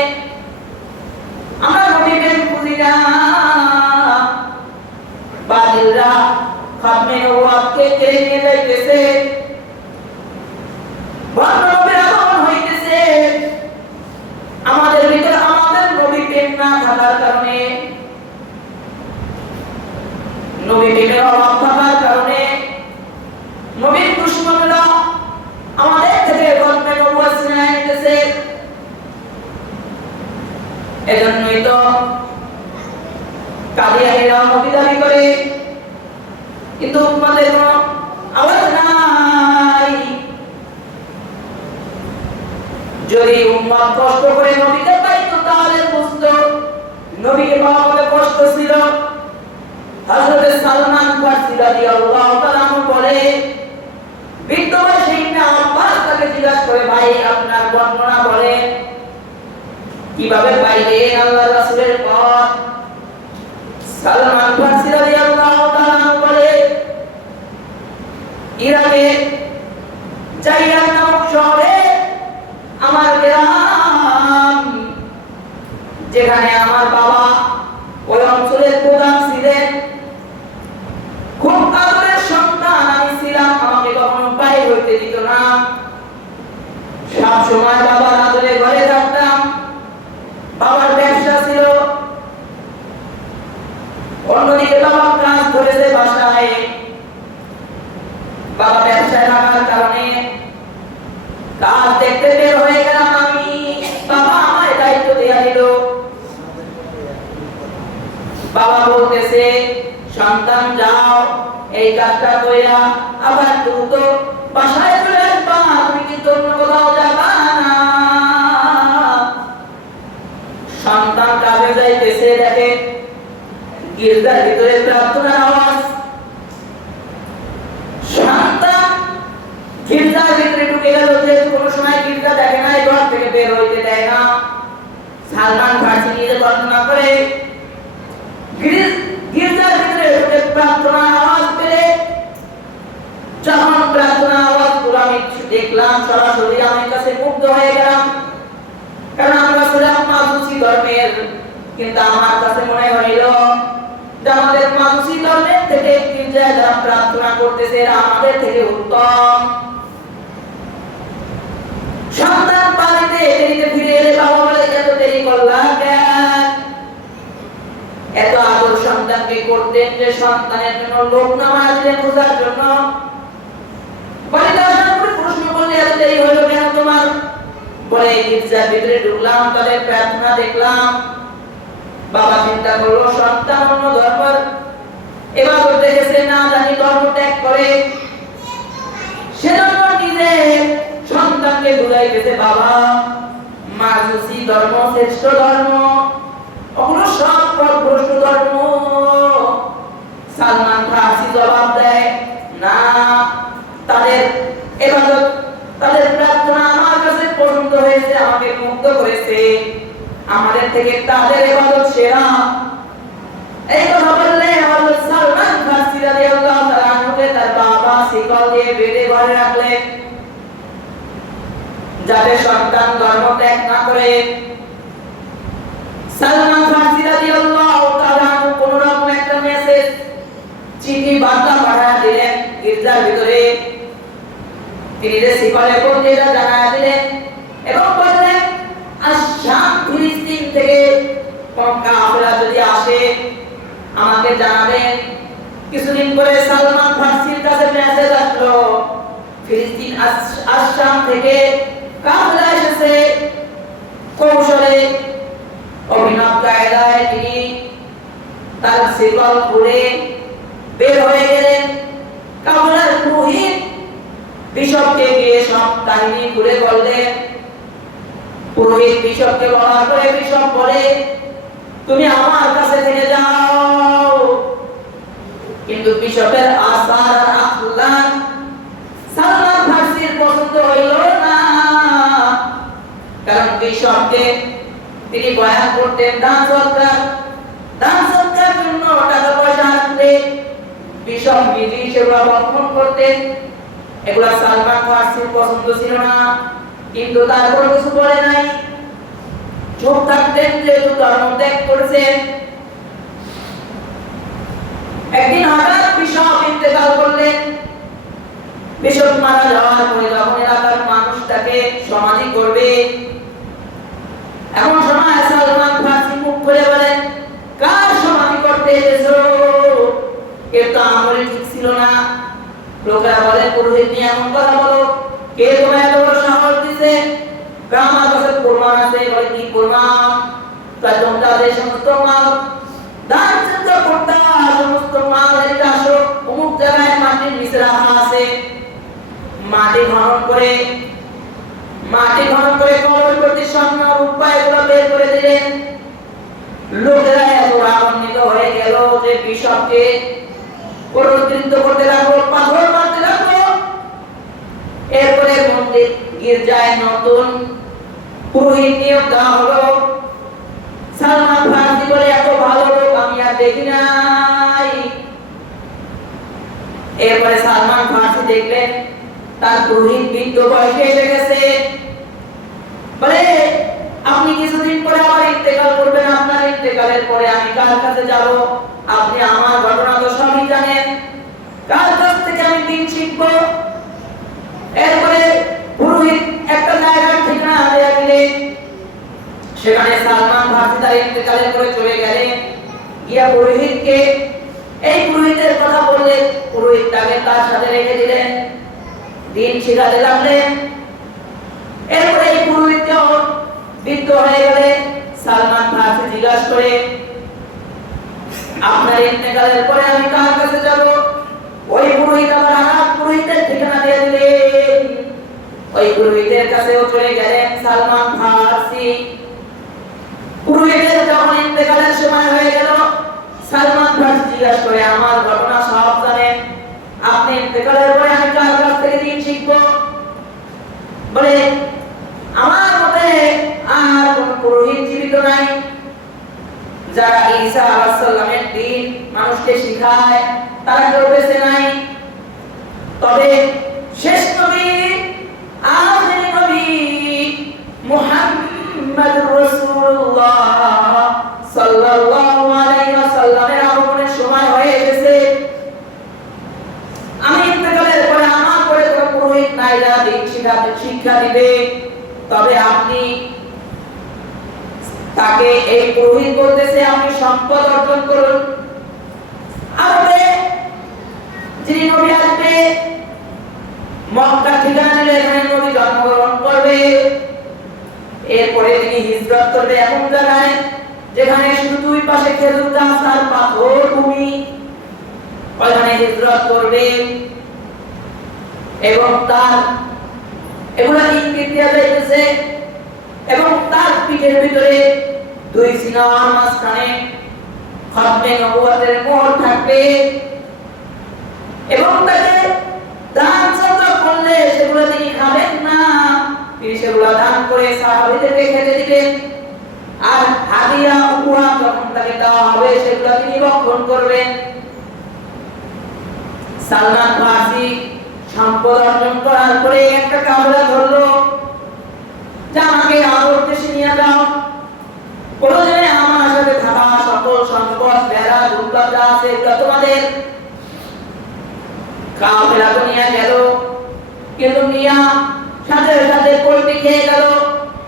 আমরা নবীকে বুঝি না। বাতিলরা খাতমে নবুয়তকে কেড়ে নিয়ে যাইতেছে, নবীর আগমন হইতেছে। আমাদের ভিতরে আমাদের নবী প্রেম না থাকার কারণে, নবী প্রেমের অভাব থাকার কারণে নবীর দুশমনরা আমাদের থেকে খাতমে নবুয়ত ছিনিয়ে নিতেছে। এজন্যই তো কাদিয়ানীরা নবী দাবি করে, কিন্তু উম্মতের কোনো আওয়াজ নাই। যদি উম্মত কষ্ট করে নবীকে পাইতো, তাহলে বুঝতো নবীকে পাওয়া বলে কষ্ট ছিল। হযরত সালমান ফারসি রাদিয়াল্লাহু তাআলা বলে, বিদ্যমান সেইনা আব্বাস তাকে জিজ্ঞাসা করে, ভাই আপনার বর্ণনা বলেন, কিভাবে পাইলেন আল্লাহর রাসূলের পথ? সালমান ফারসি রাদিয়াল্লাহু তাআলা বলে, ইরাকে জাইয়ান নামক শহরে আমার গ্রাম, যেখানে আমার বাবা ওই অঞ্চলের প্রধান ছিলেন। খুব আদরের সন্তান অন্যদিকে বাবা কাজ ধরেছে বাসায়, বাবা ব্যবসায় থাকার কারণে কাজ দেখতে বের হয়ে গেলাম আমি। বাবা আমায় দায়িত্ব দেয়া দিল। বাবা বলতেছে, সন্তান যাও এই কাজটা কইরা আবার দ্রুত বাসায় চলে আসবা, তুমি কিন্তু অন্য কোথাও যাবা না। সন্তান কাজে যাইতেছে, দেখে গির্জার ভিতরে প্রার্থনার আওয়াজ। সন্তান গির্জার ভিতরে ঢুকে গেল, যে কোনো সময় গির্জা দেখে না, ঘর থেকে বের হইতে দেয় না। সালমান ফার্সি নিয়ে প্রার্থনা করে গির্জার ভিতরে ঢুকে প্রার্থনার আওয়াজ পেলে, যখন প্রার্থনার আওয়াজগুলো আমি দেখলাম সরাসরি আমার কাছে মুগ্ধ হয়ে গেলাম। কারণ আমরা ছিলাম মাজুসি ধর্মের, কিন্তু আমার কাছে মনে হইল যে আমাদের মাজুসি ধর্মের থেকে গির্জায় যারা প্রার্থনা করতেছে এরা আমাদের থেকে উত্তম। সন্তান বাড়িতে দেরিতে ফিরে এলে বাবা বলে, এত দেরি করলাম কেন? এত আদর সন্তানকে করতেন যে সন্তানের জন্য লোক নামাজ দিলেন খোঁজার জন্য। বাড়িতে আসার পরে প্রশ্ন করলে, এত দেরি হলো কেন তোমার? বলে গির্জার ভিতরে ঢুকলাম, তাদের প্রার্থনা দেখলাম। বাবা চিন্তা করলো, সন্তান অন্য ধর্মের এবার দেখেছে, না জানি ধর্ম ত্যাগ করে, সেজন্য নিজে সন্তানকে বুঝাইতেছে, বাবা মাজুসি ধর্ম শ্রেষ্ঠ ধর্ম, ওগুলো সব পথভ্রষ্ট ধর্ম। সালমান ফার্সি জবাব দেয়, না, তাদের ইবাদত, তাদের প্রার্থনা আমার কাছে পছন্দ হয়েছে, আমাকে মুগ্ধ করেছে, আমাদের থেকে তাদের ইবাদত সেরা। এই কথা বললে হযরত সালমান ফার্সি রাদিয়াল্লাহু তাআলা আনহুকে তার বাবা শিকল দিয়ে বেঁধে ঘরে রাখলেন, যাতে সন্তান ধর্ম ত্যাগ না করে। সালমান ফার্সি রাদিয়াল্লাহু তাআলা কোন রকম একটা মেসেজ, চিঠি, বার্তা পাঠিয়ে দিলেন গির্জার ভিতরে। তিনি যে শিকলে বন্দী এটা জানায় দিলেন এবং বললেন, আশাম ফিলিস্তিন থেকে কোন কাফেররা যদি আসে আমাকে জানাবেন। কিছুদিন পরে সালমান ফার্সির কাছে মেসেজ আসলো, ফিলিস্তিন আশাম থেকে কাফেররা এসেছে। কৌশলে অভিনব কায়দায় তিনি তার শিকল খুলে বের হয়ে গেলেন। কাফেররার পুরোহিত বিশপকে গিয়ে সব কাহিনী খুলে বললেন। পুরোহিত বিশপকে বলার পরে বিশপ বলে, তুমি আমার কাছে থেকে যাও। কিন্তু বিশপের আসার আখলাক সালমান ফার্সির পছন্দ হইল না। কারণ বিশপকে তিনি বয়ান করতেন দান সৎকার, দান সৎকার জন্য টাকা পয়সা আসলে বিশপ নিজে সেগুলো বক্ষণ করতেন। এগুলা সালমান ফার্সির পছন্দ ছিল না, কিন্তু তারপর কিছু বলে নাই, চুপ থাকতেন, যেহেতু ধর্ম ত্যাগ করছেন। একদিন হঠাৎ বিশপ ইন্তেকাল করলেন। বিশপ মারা যাওয়ার পরে যখন এলাকার মানুষ তাকে সমাধি করবে, এমন সময় সালমান ফার্সি মুখ খুলে বলেন, কার সমাধি করতে এসেছো? এর তো আমলে ঠিক ছিল না। লোকেরা বলে, পুরোহিত নিয়ে এমন কথা বলো, কে তোমায় এত বড় সাহস দিছে? আমার কাছে প্রমাণ আছে। বলে, কি প্রমাণ? তাই তোমরা যে সমস্ত মাল দান চিন্তা করতে, সমস্ত মাল এটা আসো অমুক জায়গায় মাটির নিচে রাখা আছে। মাটি খনন করে কবর করতে স্বর্ণ রূপা এগুলো বের করে দিলেন। লোকেরা এত রাগান্বিত হয়ে গেল যে বিশপকে পুনরুদ্ধৃত করতে লাগলো, পাথর মারতে লাগলো। এরপরে মন্দির গির্জায় নতুন পুরোহিত নিয়োগ দেওয়া হলো। সালমান ফার্সি বলে, এত ভালো লোক আমি আর দেখি নাই। এরপরে সালমান ফার্সি দেখলেন তার পুরোহিত বৃদ্ধ বয়সে এসে গেছে। বলে, আপনি কিছুদিন পরে আবার ইন্তেকাল করবেন, আপনার ইন্তেকালের পরে আমি কার কাছে যাব? আপনি আমার ঘটনা তো সবই জানেন, কার কাছ থেকে আমি দিন শিখব? এরপরে পুরোহিত একটা জায়গার ঠিকানা দেয়া দিলে, সেখানে সালমান ফার্সি তার ইন্তেকালের পরে চলে গেলেন। গিয়া পুরোহিতকে এই পুরোহিতের কথা বললেন, পুরোহিত তাকে তার সাথে রেখে দিলেন, দিন শিখাতে লাগলেন। এরপরে এই পুরোহিত বৃদ্ধ হয়ে গেলে সালমান ফার্সি জিজ্ঞাসা করে, আপনার ইন্তেকালের পরে আমি কার কাছে যাব? ওই পুরোহিত আবার আর পুরোহিতের ঠিকানা দিয়ে দিলেন। ওই পুরোহিতের কাছেও চলে গেলেন সালমান ফার্সি। পুরোহিতের যখন ইন্তেকালের সময় হয়ে গেল, সালমান ফার্সি জিজ্ঞাসা করে, আমার ঘটনা সব জানেন, আপনি ইন্তেকালের পরে আমি কার কাছ থেকে দিন শিখব? বলে, আমার মতে আর কোন পুরোহিত জীবিত নাই যারা ঈসা আলাইহিস সালামের দ্বীন মানুষকে শিখায়, তারা কেউ বেঁচে নাই। তবে শেষ নবী আখির নবী মুহাম্মদুর রাসূলুল্লাহ সাল্লাল্লাহু আলাইহি ওয়াসাল্লামের আগমনের সময় হয়ে এসেছে। আমি ইন্তেকালের পরে আমার পরে কোনো পুরোহিত নাই যারা দ্বীন শিক্ষা দিবে। তবে আপনি তাকে, এই পুরোহিত বলতেছে, আপনি সম্পদ অর্জন করুন। আরবে যিনি নবী আসবে, মক্কা ঠিকানা নিলে এখানে নবী জন্মগ্রহণ করবে। এরপরে তিনি হিজরত করবে এমন জায়গায় যেখানে শুধু দুই পাশে খেজুর গাছ আর পাথর ভূমি, ওখানে হিজরত করবে। এবং তার এগুলা ইঙ্গিত দেওয়া যাইতেছে, এবং তার পিঠের ভিতরে দুই সিনার মাঝখানে খতমে নবুয়তের মোহর থাকবে। এবং তাকে দান সদকা করলে সেগুলো তিনি খাবেন না, তিনি সেগুলো দান করে সাহাবীদেরকে খেতে দিবেন। আর হাদিয়া উপহার যখন তাকে দেওয়া হবে সেগুলো তিনি রক্ষণ করবেন। সালমান ফার্সি সম্পদ অর্জন করার পরে একটা কাফেলা ধরলো, যে আমাকে আরব দেশে নিয়ে যাও, প্রয়োজনে আমার সাথে থাকা সকল সম্পদ বেড়া দুর্গা যা আছে এগুলো তোমাদের। কাফেলা তো নিয়ে গেল, কিন্তু মিয়া সাথে সাথে পোল্ট্রি খেয়ে গেল।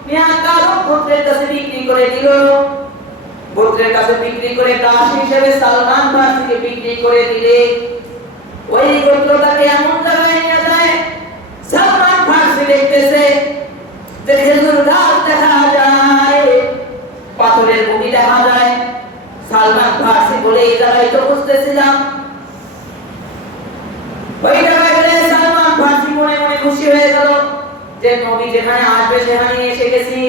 মিয়া কারো পুত্রের কাছে বিক্রি করে দিল, পুত্রের কাছে বিক্রি করে দাস হিসেবে সালমান ফার্সিকে বিক্রি করে দিলে ওই গোত্রটাকে এমন জায়গায় নিয়ে যায়, সালমান ফার্সি দেখতেছে যে খেজুর গাছ দেখা যায়, পাথরের ভূমি দেখা যায়। সালমান ফার্সি বলে, এই জায়গায় তো বুঝতেছিলাম। ওই জায়গায় গেলে সালমান ফার্সি মনে মনে খুশি হয়ে গেল যে নবী যেখানে আসবে সেখানে এসে গেছি।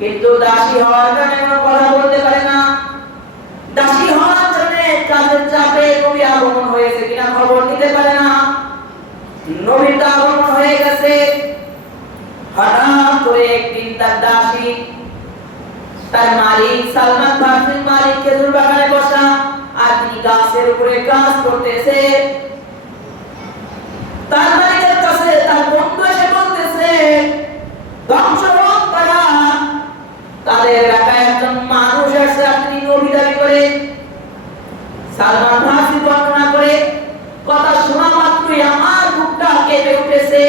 কিন্তু দাসী হওয়ার কারণে কোনো কথা বলতে পারে না। দাসী হওয়ার জন্য কাজের চাপে নবী আগমন হয়েছে কিনা খবর নিতে পারে না। নবী তো আগমন হয়ে গেছে। হঠাৎ করে একদিন তার দাসী, তার মালিক সালমান ফার্সির মালিক খেজুর বাগানে বসা, আর তিনি গাছের উপরে কাজ করতেছে। তার মালিকের কাছে তার বন্ধু এসে বলতেছে, ধ্বংস হোক তারা, তাদের এলাকায় একজন মানুষ আসছে, আপনি নবী দাবি করে। সালমান ফার্সি বর্ণনা করে, কথা শোনা মাত্রই আমার বুকটা কেঁপে উঠেছে।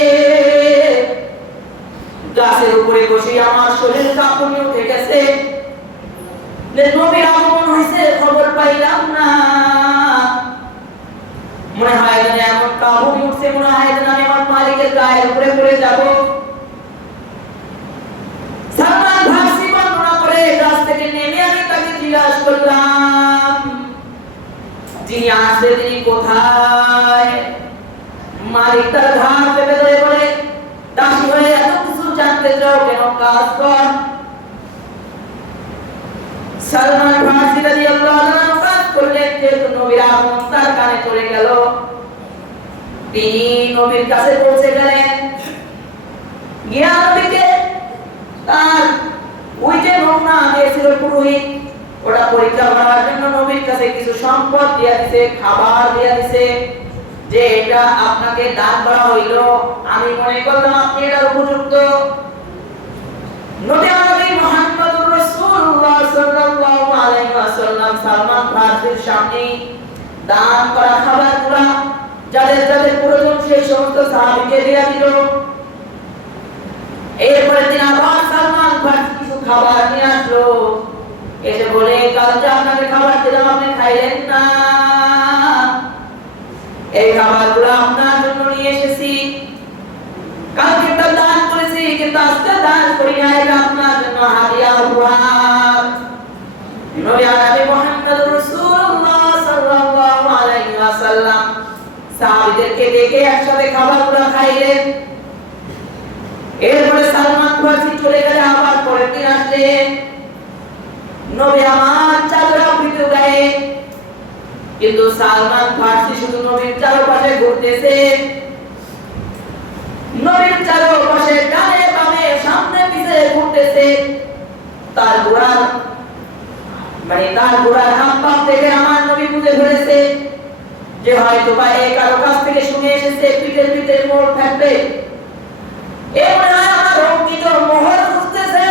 গাছের উপরে বসে আমার শরীর কাঁপুনি উঠে গেছে। নবীর আগমন হয়েছে খবর পাইলাম না। মনে হয় যেন এমন কাঁপুনি উঠছে, মনে হয় যেন আমি আমার মালিকের গায়ের উপরে পড়ে যাব। সালমান ফার্সি বর্ণনা করে, গাছ থেকে নেমে আমি তাকে জিজ্ঞাসা করলাম, যিনি আসছে তিনি কোথায়? মালিক তার ঘাড় চেপে ধরে বলে, দাসী হয়ে এত কিছু জানতে চাও কেন? কাজ কর। সালমান ফার্সি রাদিয়াল্লাহু আনহু কাজ করলেন, যেহেতু নবীর আগমন তার কানে চলে গেল, তিনি নবীর কাছে পৌঁছে গেলেন। গিয়া নবীকে তার ওই যে নমুনা দিয়েছিল পুরোহিত, ওটা পরীক্ষা করার জন্য নবীর কাছে কিছু সম্পদ দিয়ে দিয়েছে, খাবার দিয়ে দিয়েছে, যে এটা আপনাকে দান করা হইল, আমি মনে করলাম আপনি এটার উপযুক্ত। নবী মুহাম্মদুর রাসূলুল্লাহ সাল্লাল্লাহু আলাইহি ওয়াসাল্লাম সালমান ফার্সির সামনে দান করা খাবারগুলো যাদের যাদের প্রয়োজন সেই সমস্ত সাহাবীকে দিয়ে দিল। এরপরে তিনি আবার সালমান ফার্সি কিছু খাবার নিয়ে আসলো, এসে বলে কাল যে আপনাকে খাবার দিলাম আপনি খাইলেন না, এই খাবারগুলো আপনার জন্য নিয়ে এসেছি। কালকে একটা দান করেছি কিন্তু আজকে দান করি না, এটা আপনার জন্য হাদিয়া উপহার। নবী আরবি মুহাম্মদ রাসূলুল্লাহ সাল্লাল্লাহু আলাইহি ওয়াসাল্লাম সাহাবীদেরকে ডেকে একসাথে খাবারগুলো খাইলেন। এরপরে সালমান ফারসি চলে গেলে আবার পরের দিন আসলেন। নবী আমার চাদর আবৃত গায়ে, কিন্তু সালমান ফারসি শুধু নবীর চারপাশে ঘুরতেছে। নবীর চারপাশে ডানে বামে সামনে পিছে ঘুরতেছে। তার ঘোড়ার হাত পা থেকে আমার নবী বুঝে ফেলেছে যে হয়তো বা এই কারো কাছ থেকে শুনে এসেছে পিঠের মোড় থাকবে। এমন আমার অঙ্কিত মোহর খুঁজতেছে।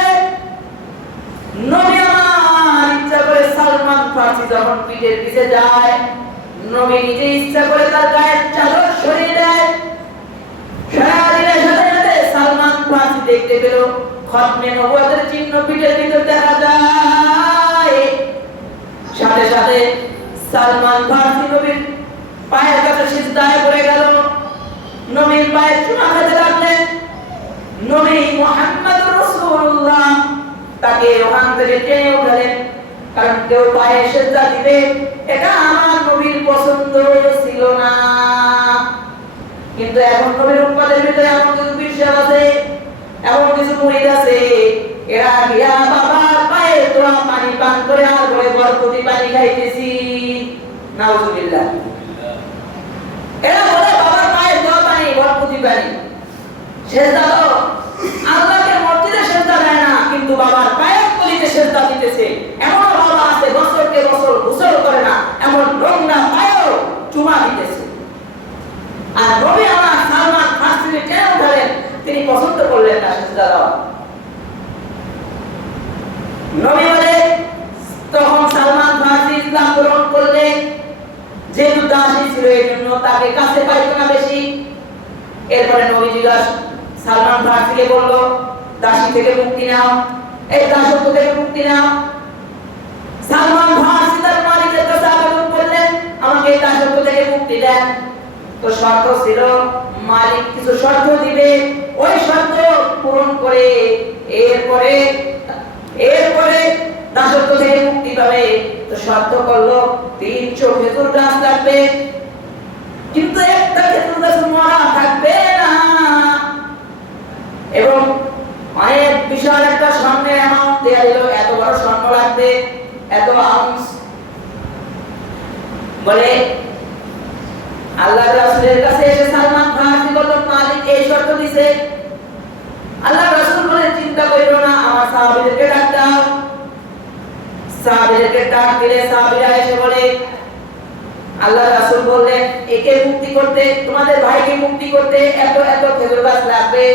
নবী আমার ইচ্ছা করে সালমান ফারসি যখন পিঠের পিছে যায়, নবী নিজে ইচ্ছা করে তার গায়ের চাদর সরিয়ে দেয়। সাথে সাথে সালমান ফারসি দেখতে পেল খতমে নবুয়তের চিহ্ন পিঠের ভিতর দেখা যায়। সাথে সাথে সালমান ফারসি নবীর পায়ের কাছে সিজদায় পড়ে গেল, নবীর পায়ে চুমা খেতে লাগলেন। নবী মুহাম্মদ রাসূলুল্লাহ তাকে ওখান থেকে টেনে উঠালেন, কারণ কেউ পায়ে সিজদা দিবে এটা আমার নবীর পছন্দ ছিল না। কিন্তু এখন নবীর উম্মতের ভিতরে এমন কিছু বিশ্বাস আছে, এমন কিছু মুরিদ আছে, এরা গিয়া বাবার পায়ে তোরা পানি পান করে আর বলে বরকতি পানি খাইতেছি। নাউজুবিল্লাহ। এরা বলে বাবার পায়ে তোরা পানি বরকতি পানি। সেজদা তো আল্লাহকে মসজিদে সেজদা দেয় না, কিন্তু বাবার পায়ের তলিতে সেজদা দিতেছে। এমন বাবা আছে বছরকে বছর গোসল করে না, এমন নোংরা পায়েও চুমা দিতেছে। আর নবী আমার সালমান ফারসিকে কেন ধরেন? তিনি পছন্দ করলেন না সেজদা দেওয়া। নবী বলে তখন সালমান ফারসি ইসলাম গ্রহণ করলেন। যেহেতু দাসী ছিল এই জন্য তাকে কাছে পাইতো না বেশি। এরপরে নবী সালমান ফারসিকে বলল দাসী থেকে মুক্তি নাও, এই দাসত্ব থেকে মুক্তি নাও। সালমান ফারসি তার মালিকের কাছে আবেদন করলেন আমাকে এই দাসত্ব থেকে মুক্তি দেন। তো শর্ত ছিল মালিক কিছু শর্ত দিবে, ওই শর্ত পূরণ করে এরপরে দাসত্ব থেকে মুক্তি পাবে। তো শর্ত করলো 300 খেজুর গাছ লাগবে, কিন্তু একটা খেজুর গাছ মরা থাকবে না, এবং অনেক বিশাল একটা স্বর্ণের অ্যামাউন্ট দেয়া দিল, এত বড় স্বর্ণ লাগবে, এত আউন্স। বলে আল্লাহর রাসূলের কাছে এসে সালমান ফারসি বলল মালিক এই শর্ত দিয়েছে। আল্লাহর রাসূল বলেন চিন্তা করিও না, আমার সাহাবীদেরকে ডাক দাও। সাহাবীদেরকে ডাক দিলে সাহাবীরা এসে বলে আল্লাহর রাসূল বললেন একে মুক্তি করতে, তোমাদের ভাইকে মুক্তি করতে এত এত খেজুর গাছ লাগবে।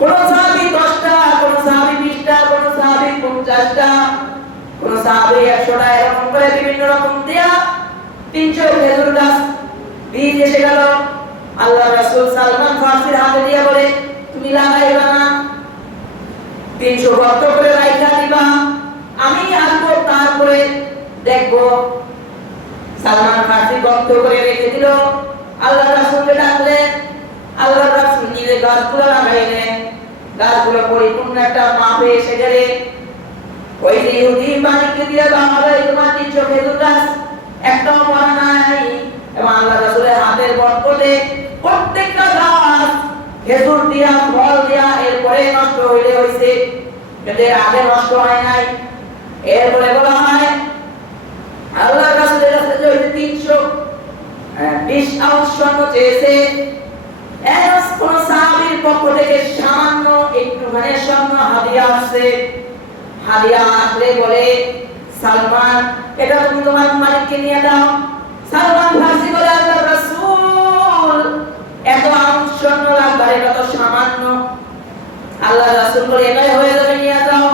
কোন সাহাবী 10টা, কোন সাহাবী 20টা, কোন সাহাবী 50টা, কোন সাহাবী 100টা, এরকম করে বিভিন্ন রকম দেয়া 300 খেজুর গাছ বীজ এসে গেল। আল্লাহর রাসূল সালমান ফারসির হাতে দিয়ে বলে তুমি লাগাইবা না, 300 গর্ত করে রাইখা দিবা, আমি আসবো তারপরে দেখবো। সালমান ফারসি গর্ত করে রেখে দিল। আল্লাহর রাসূলকে ডাকলেন, আল্লাহর রাসূল নিজে গাছগুলো লাগাইলেন। গাছগুলো পরিপূর্ণ একটা মাপে এসে গেলে ওই যে ইহুদি মালিককে দিয়ে বাবা তোমার 300 খেজুর গাছ একটাও মরা নাই, এবং আল্লাহর রাসূলের হাতের বরকতে প্রত্যেকটা গাছ খেজুর দিয়া ফল দিয়া এরপরে নষ্ট হইলে হইছে, কিন্তু আগে নষ্ট হয় নাই। এরপরে বলা হয় আল্লাহর রাসূলের কাছে যে 320 আউন্স স্বর্ণ চেয়েছে, এর কোন সাহাবীর পক্ষ থেকে সামান্য একটুখানি স্বর্ণ হাদিয়া আসছে। হাদিয়া আসলে বলে সালমান এটা তুমি তোমার মালিককে নিয়ে দাও। সালমান ফারসি বলে আল্লাহর রাসূল এত আউন্স স্বর্ণ লাগবে, এটা তো সামান্য। আল্লাহর রাসূল বলে এটাই হয়ে যাবে, নিয়ে যাও।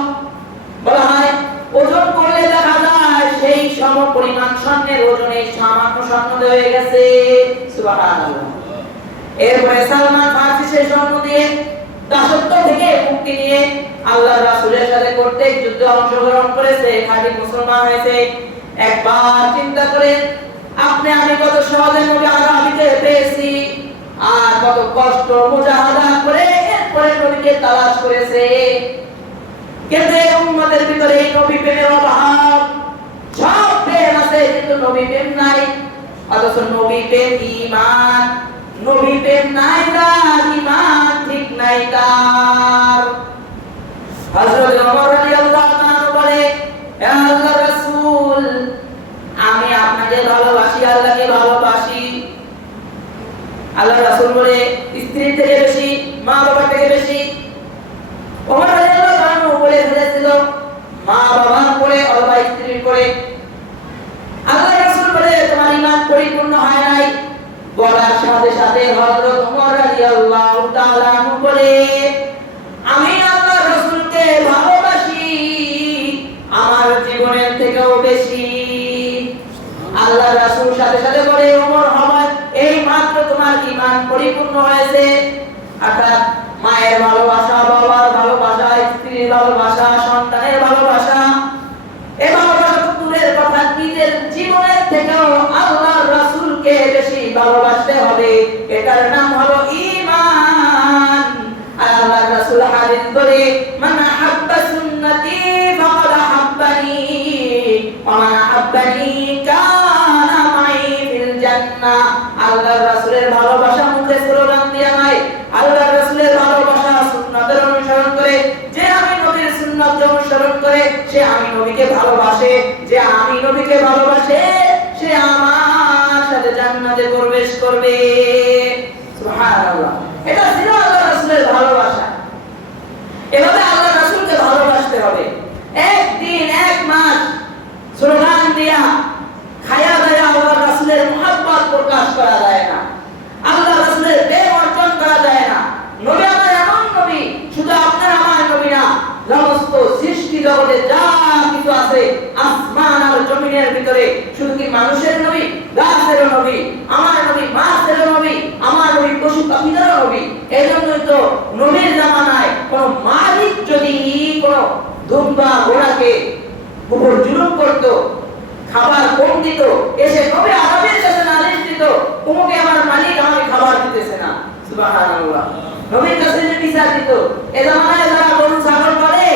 বলা হয় ওজন করলে দেখা যায় সেই সমপরিমাণ স্বর্ণের ওজনে সামান্য স্বর্ণ হয়ে গেছে। সুবহানাল্লাহ। এরপরে সালমান ফারসি সেই স্বর্ণ দিয়ে দাসত্ব থেকে মুক্তি নিয়ে আল্লাহর রাসূলের সাথে প্রত্যেক যুদ্ধে অংশগ্রহণ করেছে, খাঁটি মুসলমান হয়েছে। একবার চিন্তা করেন, আপনি আমি কত সহজে নবী আরবিতে পেয়েছি, আর কত কষ্ট মুজাহাদা করে এরপরে নবীকে তালাশ করেছে। কিন্তু এই উম্মতের ভিতরে এই নবী প্রেমের অভাব। সব প্রেম আছে কিন্তু নবী প্রেম নাই। অথচ নবী প্রেম ঈমান, নবী প্রেম নাই তার, ঈমান ঠিক নাই তার। হযরত ওমর রাদিয়াল্লাহু তাআলা বলে, হে আল্লাহর রাসূল, আমি আপনাকে ভালোবাসি, আল্লাহকে ভালোবাসি। আল্লাহর রাসূল বলে, স্ত্রী থেকে বেশি, মা বাবা থেকে বেশি? ওমর রাদিয়াল্লাহু তাআলা বলে ফেলেছিল, মা বাবার পরে অথবা স্ত্রীর পরে। আল্লাহর রাসূল বলে, তোমার ঈমান পরিপূর্ণ হয় নাই। বলার সাথে সাথে হযরত ওমর রাদিয়াল্লাহু তাআলা বলে, আমি আল্লাহর রাসূলকে ভালোবাসি আমার জীবনের থেকেও বেশি। আল্লাহর রাসূল সাথে সাথে বলে, ওমর, হবে এই মাত্র তোমার ঈমান পরিপূর্ণ হয়েছে। অর্থাৎ মায়ের ভালোবাসা, বাবার ভালোবাসা, স্ত্রীর ভালোবাসা, সন্তানের ভালোবাসা, এই ভালোবাসা তো দূরের কথা, নিজের জীবনের থেকেও আল্লাহর রাসূলকে বেশি ভালোবাসতে হবে। এটার নাম হলো ঈমান। আর আল্লাহর রাসূল হাদিস বলে, মান আহাব্বা সুন্নতি ফাকাদ আহাব্বানি ওয়া মান আহাব্বানি কানা মাই ফিল জান্নাহ। আল্লাহর রাসূলের ভালোবাসা মুখে স্লোগান দিয়া নয়, আল্লাহর রাসূলের ভালোবাসা সুন্নাতের অনুসরণ করে। যে আমি নবীর সুন্নাত অনুসরণ করে সে আমি নবীকে ভালোবাসে, যে আমি নবীকে ভালোবাসে সে আমার সাথে জান্নাতে প্রবেশ করবে। সুবহানাল্লাহ। এটা ছিল আল্লাহর রাসূলের ভালোবাসা। এভাবে আল্লাহর রাসূলকে ভালোবাসতে হবে। একদিন এক মাস স্লোগান দিয়া খায়া দায়া আল্লাহর রাসূলের মুহাব্বত প্রকাশ করা যায় না, আল্লাহর রাসূলের প্রেম অর্জন করা যায় না। নবী আমার এমন নবী, শুধু আপনার আমার নবী না, সমস্ত সৃষ্টি জগতে যা কিছু আছে আসমান আর জমিনের ভিতরে, শুধু কি মানুষের নবী, গাছের নবী, আমার নবী মাছের নবী, আমার নবী পশু পাখিদের নবী। এজন্যই তো নবীর জামানায় কোন মালিক যদি কোন দুম্বা ঘোড়াকে উপর জুলুম করত, খাবার কম দিত, এসে নবী আরবের কাছে নালিশ দিত, তোমাকে আমার মালিক আমাকে খাবার দিতেছে না। সুবহানাল্লাহ। নবীর কাছে যে বিচার দিত। এই জামানায় যারা গরু ছাগল করে,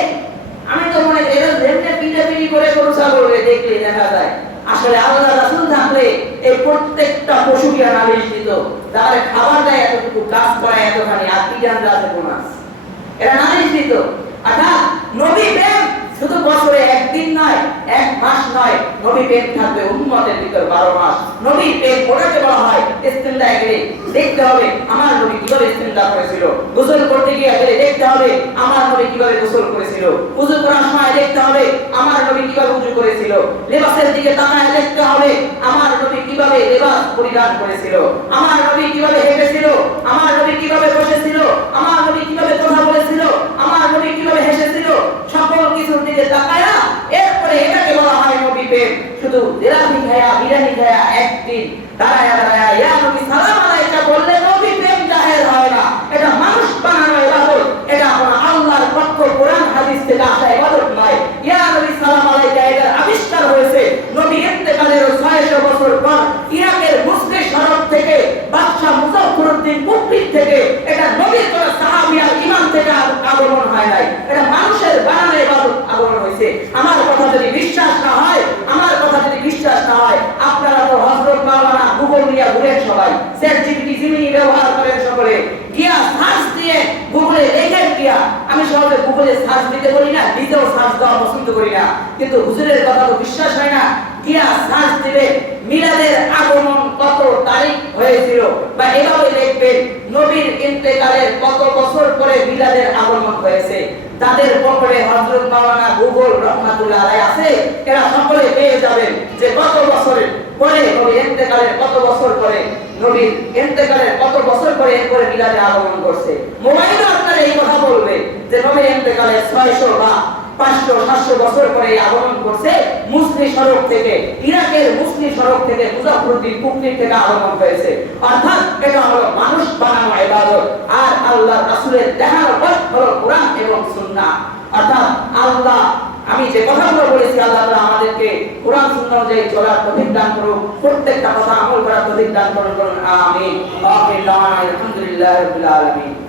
আমি তো মনে করি এরা যেমনি পিটাপিটি করে গরু ছাগলকে দেখলে দেখা যায়, আসলে আল্লাহর রাসূল থাকলে এই প্রত্যেকটা পশুকে নালিশ দিত, তাহলে খাবার দেয় এতটুকু, কাজ করায় এতখানি, আর পিটান রাতে বোনাস, এরা নালিশ দিত। অর্থাৎ নবী প্রেম শুধু বছরে একদিন নয়, এক মাস নয়, নবী প্রেম থাকবে উম্মতের ভিতর 12 মাস। নবী প্রেম ওটাকে বলা হয় ইস্তেনজা। গেলে দেখতে হবে আমার নবী কিভাবে ইস্তেনজা করেছিল, গোসল করতে গিয়ে গেলে দেখতে হবে আমার নবী কিভাবে গোসল করেছিল, ওযু করার সময় দেখতে হবে আমার নবী কিভাবে ওযু করেছিল, লেবাসের দিকে তাকায় দেখতে হবে আমার নবী কিভাবে লেবাস পরিধান করেছিল, আমার নবী কিভাবে হেঁটেছিল, আমার নবী কিভাবে বসেছিল, আমার নবী কিভাবে কথা বলেছিল, আমার নবী কিভাবে হেসেছিল, সকল কিছুর দিকে তাকায়া এরপরে এটাকে বলা হয় নবী প্রেম। শুধু বিরানি খায়া একদিন দাঁড়ায়া দাঁড়ায়া ইয়া নবী সালাম আলাইকা বললে নবী প্রেম জাহের হয় না। এটা মানুষ বানানো ইবাদত, এটা কোনো আল্লাহর পক্ষ কোরআন হাদিস থেকে আসা ইবাদত নয়। ইয়া নবী সালাম আলাইকা এর আবিষ্কার হয়েছে নবী ইন্তেকালের 600 বছর পর ইরাকের মুসলিম শরফ থেকে, বাদশা মুজাফফরউদ্দিন কুফরির থেকে। এটা নবীর কোন সাহাবী আর ইমাম থেকে আগমন হয় নাই, এটা মানুষের বানানো ইবাদত আগমন হয়েছে। আমার কথা যদি বিশ্বাস না হয়, আমার কথা যদি বিশ্বাস না হয়, আপনারা তো হযরত মাওলানা গুগল নিয়ে ঘুরেন, সবাই চ্যাট জিপিটি জিমিনি ব্যবহার করেন, সকলে গিয়া সার্চ দিয়ে গুগলে লেখেন গিয়া। আমি সহজে গুগলে সার্চ দিতে বলি না, দিতেও সার্চ দেওয়া পছন্দ করি না, কিন্তু হুজুরের কথা তো বিশ্বাস হয় না, গিয়া সার্চ দিবে মিলাদের আগমন কত তারিখ হয়েছিল, বা এভাবে লিখবেন নবীর ইন্তেকালের কত বছর পরে মিলাদের আগমন হয়েছে। তাদের পকেটে হযরত মাওলানা গুগল রহমাতুল্লাহ আলাইহি আছে, এরা সকলে পেয়ে যাবেন যে কত বছর পরে নবীর ইন্তেকালের কত বছর পরে, নবীর ইন্তেকালের কত বছর পরে এরপরে মিলাদে আগমন করছে। মোবাইলে আপনারা এই কথা বলবে যে নবীর ইন্তেকালের 600 বা 500 700 বছর পরে আগমন করছে মুসলিম শরফ থেকে, ইরাকের মুসলিম শরফ থেকে, মুজাফফরউদ্দিন কুফরি থেকে আগমন হয়েছে। অর্থাৎ এটা হলো মানুষ বানানো ইবাদত। আর আল্লাহর রাসূলের দেখানো পথ হলো কোরআন এবং সুন্নাহ। অর্থাৎ আল্লাহ আমি যে কথাগুলো বলেছি আল্লাহ তাআলা আমাদেরকে কোরআন সুন্নাহ অনুযায়ী চলার তৌফিক দান করুন, প্রত্যেকটা কথা আমল করার তৌফিক দান করুন। আমিন। আলহামদুলিল্লাহি রাব্বিল আলামিন।